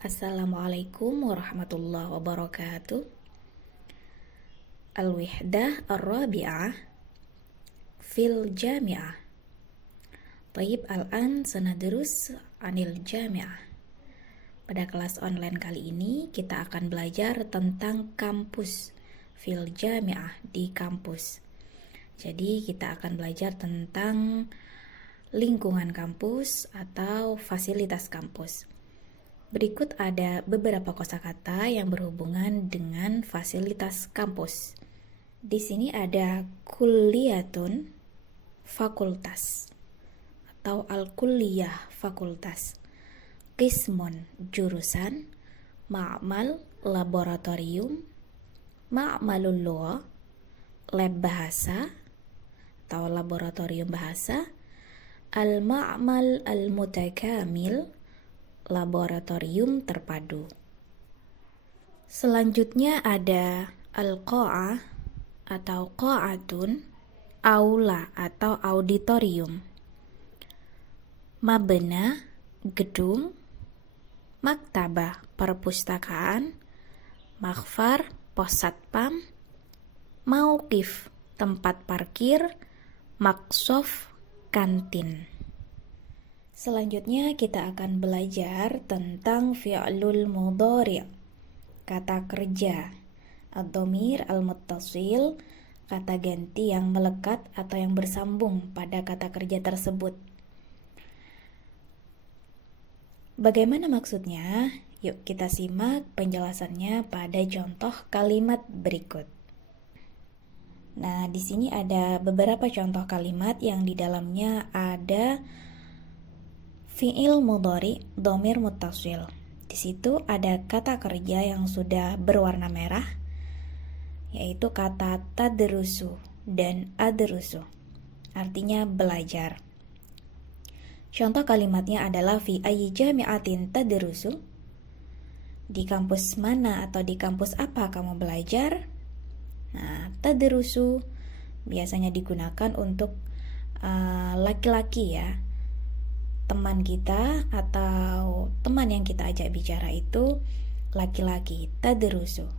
Assalamualaikum warahmatullahi wabarakatuh. Al-wihdah ar-rabi'ah fil jami'ah. Taib al-an sanadrus anil jami'ah. Pada kelas online kali ini kita akan belajar tentang kampus. Fil jami'ah, di kampus. Jadi kita akan belajar tentang lingkungan kampus atau fasilitas kampus. Berikut ada beberapa kosakata yang berhubungan dengan fasilitas kampus. Di sini ada kulliyatun, fakultas, atau al-kulliyah, fakultas. Qismun, jurusan. Ma'mal, laboratorium. Ma'malul lugha, lab bahasa atau laboratorium bahasa. Al-ma'mal al-mutakamil, laboratorium terpadu. Selanjutnya ada al-qa'ah atau qa'atun, aula atau auditorium. Mabna, gedung. Maktabah, perpustakaan. Makhfar, pos satpam. Mauqif, tempat parkir. Maqsof, kantin. Selanjutnya kita akan belajar tentang fi'lul mudhari', kata kerja. Ad-dhamir al-muttasil, kata ganti yang melekat atau yang bersambung pada kata kerja tersebut. Bagaimana maksudnya? Yuk kita simak penjelasannya pada contoh kalimat berikut. Nah, di sini ada beberapa contoh kalimat yang di dalamnya ada fi'il mudhari dhamir muttasil. Di situ ada kata kerja yang sudah berwarna merah, yaitu kata tadrusu dan adrusu. Artinya belajar. Contoh kalimatnya adalah fi ayyi jami'atin tadrusu. Di kampus mana atau di kampus apa kamu belajar? Nah, tadrusu biasanya digunakan untuk laki-laki ya. Teman kita atau teman yang kita ajak bicara itu laki-laki, tadrusu.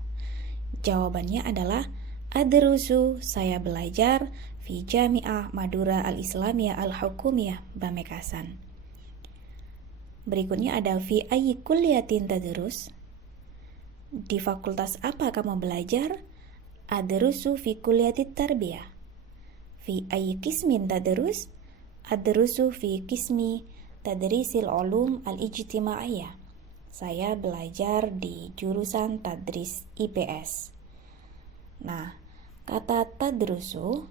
Jawabannya adalah adrusu, saya belajar fi Jami'ah Madura Al-Islamiyah Al-Hukumiyah Bamekasan. Berikutnya ada fi ayyi kulliyatin tadrus. Di fakultas apa kamu belajar? Adrusu fi kulliyatit tarbiyah. Fi ayyi qismin tadrus? Adrusu fi qismi tadrisil ulum al-ijtimaiyah. Saya belajar di jurusan tadris IPS. Nah, kata tadrusu,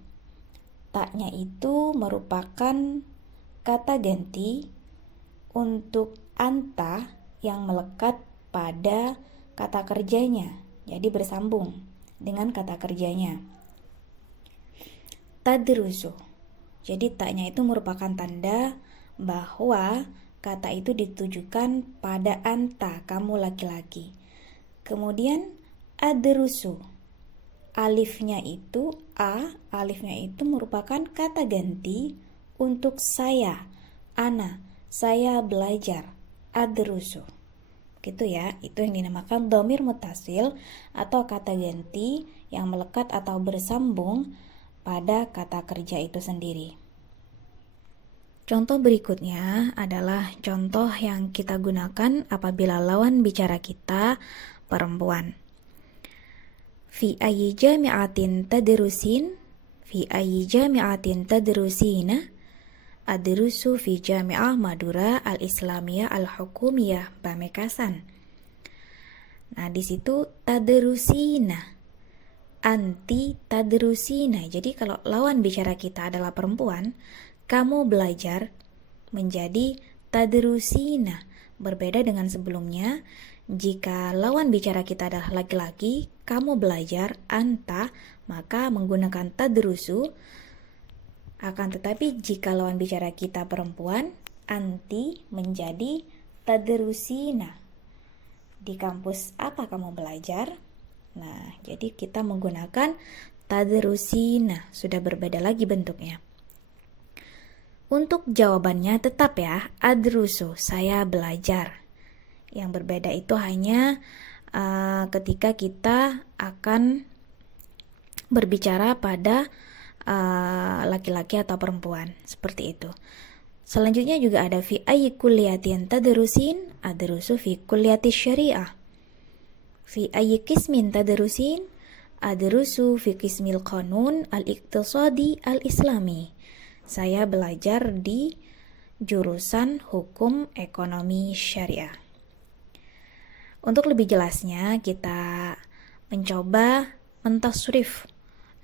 taknya itu merupakan kata ganti untuk anta yang melekat pada kata kerjanya. Jadi bersambung dengan kata kerjanya. Tadrusu. Jadi taknya itu merupakan tanda bahwa kata itu ditujukan pada anta, kamu laki-laki. Kemudian adrusu. Alifnya itu alifnya itu merupakan kata ganti untuk saya, ana, saya belajar, adrusu. Gitu ya, itu yang dinamakan dhamir muttasil atau kata ganti yang melekat atau bersambung pada kata kerja itu sendiri. Contoh berikutnya adalah contoh yang kita gunakan apabila lawan bicara kita perempuan. Fi ayyi jami'atin tadrusin? Fi ayyi jami'atin tadrusina? Adrusu fi Jami'ah Madura Al-Islamiyah Al-Hukumiyah Bamekasan. Nah, di situ tadrusina. Anti tadrusina. Jadi kalau lawan bicara kita adalah perempuan, kamu belajar menjadi tadrusina. Berbeda dengan sebelumnya, jika lawan bicara kita adalah laki-laki, kamu belajar anta, maka menggunakan tadrusu. Akan tetapi jika lawan bicara kita perempuan, anti menjadi tadrusina. Di kampus apa kamu belajar? Nah, jadi kita menggunakan tadrusina. Sudah berbeda lagi bentuknya. Untuk jawabannya tetap ya, adrusu, saya belajar. Yang berbeda itu hanya ketika kita akan berbicara pada laki-laki atau perempuan, seperti itu. Selanjutnya juga ada fi ayyi kulliyatin tadrusin, adrusu fi kulliyati syariah. Fi ayyi qismin tadrusin, adrusu fi qismil qanun al-iqtisadi al-islami. Saya belajar di jurusan hukum ekonomi syariah. Untuk lebih jelasnya, kita mencoba mentasrif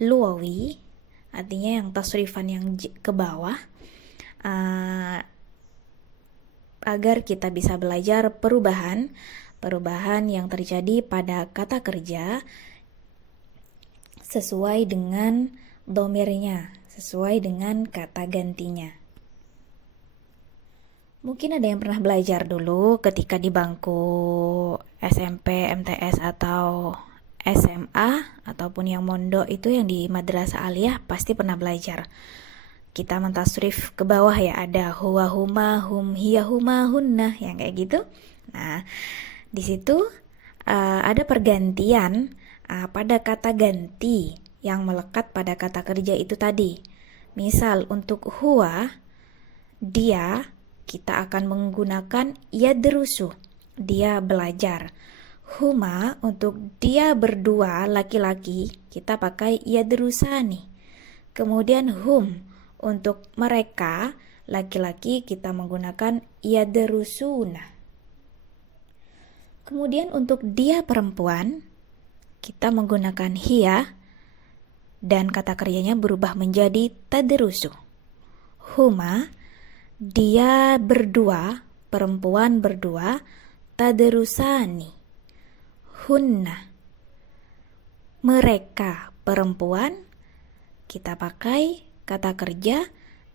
luwawi, artinya yang tasrifan yang ke bawah, agar kita bisa belajar perubahan yang terjadi pada kata kerja sesuai dengan domirnya, sesuai dengan kata gantinya. Mungkin ada yang pernah belajar dulu ketika di bangku SMP, MTS, atau SMA, ataupun yang mondok itu yang di madrasah aliyah pasti pernah belajar. Kita mentasrif ke bawah ya, ada huwa huma hum hiya huma hunna, yang kayak gitu. Nah, di situ ada pergantian pada kata ganti yang melekat pada kata kerja itu tadi. Misal untuk huwa, dia, kita akan menggunakan yadrusu, dia belajar. Huma, untuk dia berdua laki-laki, kita pakai yadrusani. Kemudian hum, untuk mereka laki-laki, kita menggunakan yadrusuna. Kemudian untuk dia perempuan, kita menggunakan hiya, dan kata kerjanya berubah menjadi tadrusu. Huma, dia berdua, perempuan berdua, tadrusani. Hunna, mereka perempuan, kita pakai kata kerja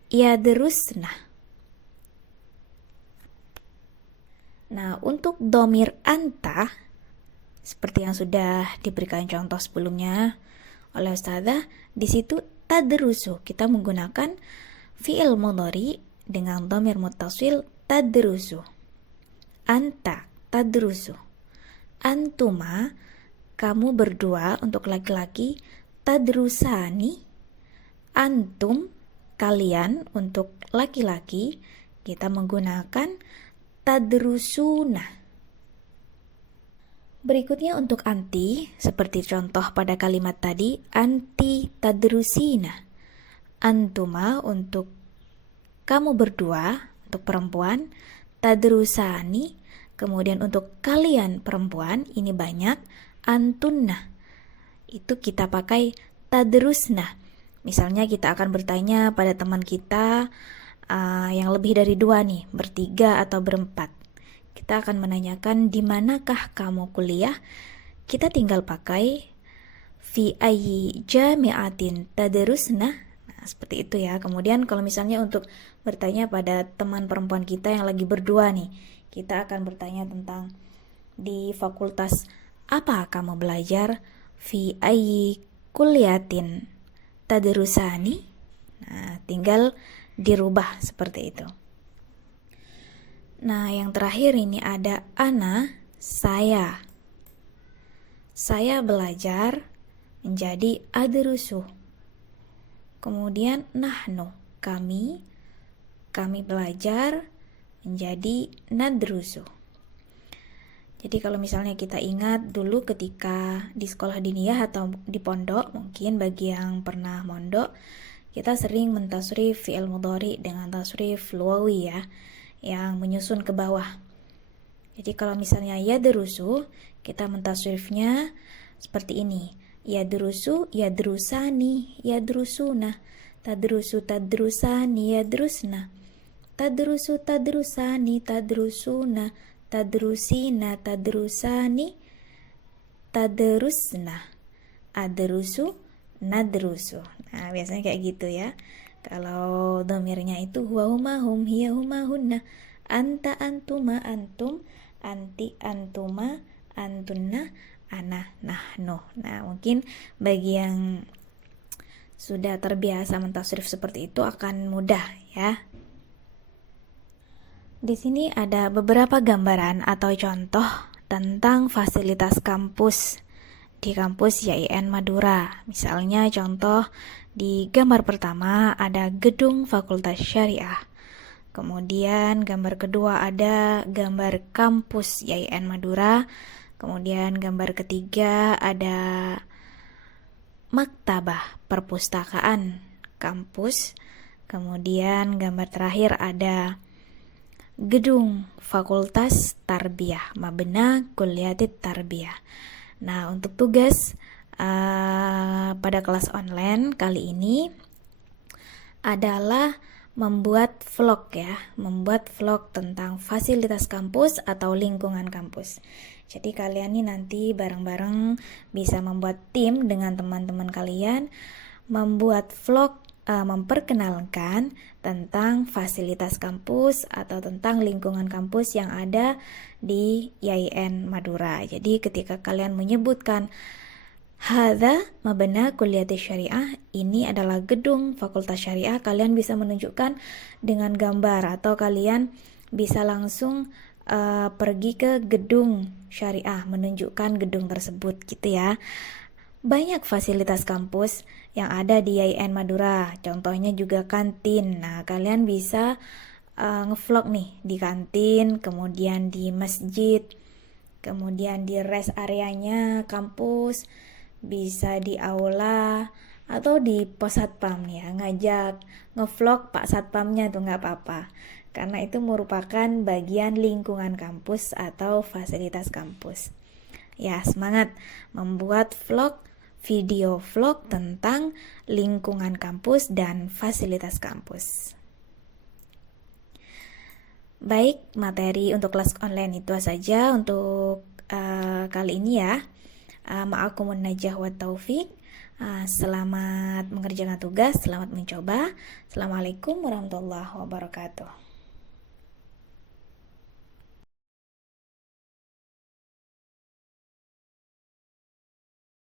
yadrusna. Nah, untuk domir anta, seperti yang sudah diberikan contoh sebelumnya oleh Ustazah, di situ tadrusu, kita menggunakan fi'il mudhari dengan domir muttasil tadrusu. Anta tadrusu. Antuma, kamu berdua untuk laki-laki, tadrusani. Antum, kalian untuk laki-laki, kita menggunakan tadrusuna. Berikutnya untuk anti, seperti contoh pada kalimat tadi, anti tadrusina. Antuma untuk kamu berdua, untuk perempuan, tadrusani. Kemudian untuk kalian perempuan, ini banyak, antunna. Itu kita pakai tadrusna. Misalnya kita akan bertanya pada teman kita yang lebih dari 2 nih, bertiga atau berempat. Kita akan menanyakan di manakah kamu kuliah. Kita tinggal pakai fi ayyi jami'atin tadrusna. Nah, seperti itu ya. Kemudian kalau misalnya untuk bertanya pada teman perempuan kita yang lagi berdua nih, kita akan bertanya tentang di fakultas apa kamu belajar, fi ayyi kulliyatin tadrusani. Nah, tinggal dirubah seperti itu. Nah, yang terakhir ini ada ana, saya. Saya belajar menjadi adrusu. Kemudian nahnu, kami belajar menjadi nadrusu. Jadi kalau misalnya kita ingat dulu ketika di sekolah diniyah atau di pondok, mungkin bagi yang pernah mondok, kita sering mentasrif fi'il mudhari dengan tasrif luwawi ya, yang menyusun ke bawah. Jadi kalau misalnya yadrusu, kita mentasrifnya seperti ini. Yadrusu, yadrusani, yadrusuna. Tadrusu, tadrusani, yadrusna. Tadrusu, tadrusani, tadrusuna. Tadrusina, tadrusani, tadrusna. Adrusu, nadrusu. Nah, biasanya kayak gitu ya. Kalau domirnya itu huwa huma hum hiya huma hunna. Anta antuma antum, anti antuma antunna, ana nahnu. Nah, mungkin bagi yang sudah terbiasa mentasrif seperti itu akan mudah ya. Di sini ada beberapa gambaran atau contoh tentang fasilitas kampus di kampus YIN Madura. Misalnya contoh di gambar pertama ada gedung Fakultas Syariah. Kemudian gambar kedua ada gambar kampus YIN Madura. Kemudian gambar ketiga ada maktabah perpustakaan kampus. Kemudian gambar terakhir ada gedung Fakultas Tarbiyah, Mabna Kulliyatit Tarbiyah. Nah, untuk tugas pada kelas online kali ini adalah membuat vlog ya, membuat vlog tentang fasilitas kampus atau lingkungan kampus. Jadi kalian nih nanti bareng-bareng bisa membuat tim dengan teman-teman kalian, membuat vlog memperkenalkan tentang fasilitas kampus atau tentang lingkungan kampus yang ada di YIN Madura. Jadi ketika kalian menyebutkan Hadza mabna kulliyati syariah, ini adalah gedung Fakultas Syariah, kalian bisa menunjukkan dengan gambar atau kalian bisa langsung pergi ke gedung syariah, menunjukkan gedung tersebut gitu ya. Banyak fasilitas kampus yang ada di YIN Madura, contohnya juga kantin. Nah, kalian bisa ngevlog nih di kantin, kemudian di masjid, kemudian di rest areanya kampus, bisa di aula atau di pos satpam ya, ngajak ngevlog Pak Satpamnya tuh nggak apa-apa, karena itu merupakan bagian lingkungan kampus atau fasilitas kampus. Ya, semangat membuat vlog, video vlog tentang lingkungan kampus dan fasilitas kampus. Baik, materi untuk kelas online itu saja untuk kali ini ya. Ma'akumun najah wa taufiq. Selamat mengerjakan tugas, selamat mencoba. Assalamualaikum warahmatullahi wabarakatuh.